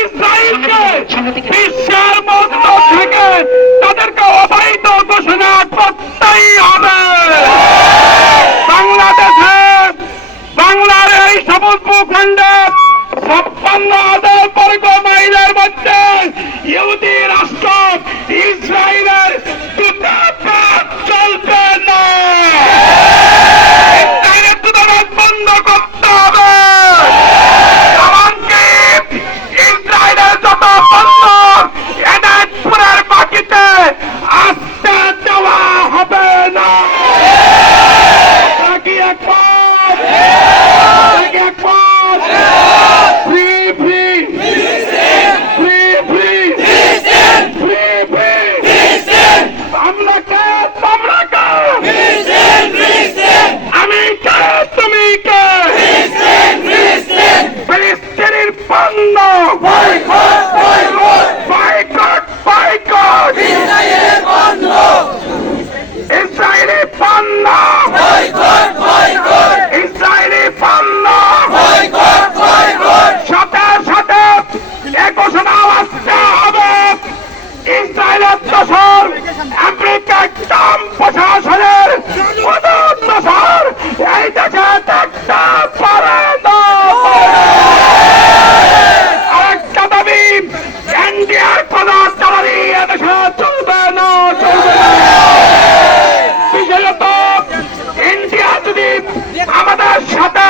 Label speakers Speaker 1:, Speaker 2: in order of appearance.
Speaker 1: ইসরায়েলকে বিশ্বের মধ্য থেকে তাদেরকে অবৈধ ঘোষণা করতেই হবে। বাংলাদেশে বাংলার এই সবুজ ভূখণ্ডে ছাপ্পান্ন হাজার বর্গ মাইলের মধ্যে ইহুদি রাষ্ট্র ইসরায়েলের Repórter! পদত্বসর আমেরিকা ট্রাম্প প্রশাসনের পদত্বসর এই দেশে থাকতে পারে না আরেকটা দাবি ইন্ডিয়ার প্রধান চালানি এদেশে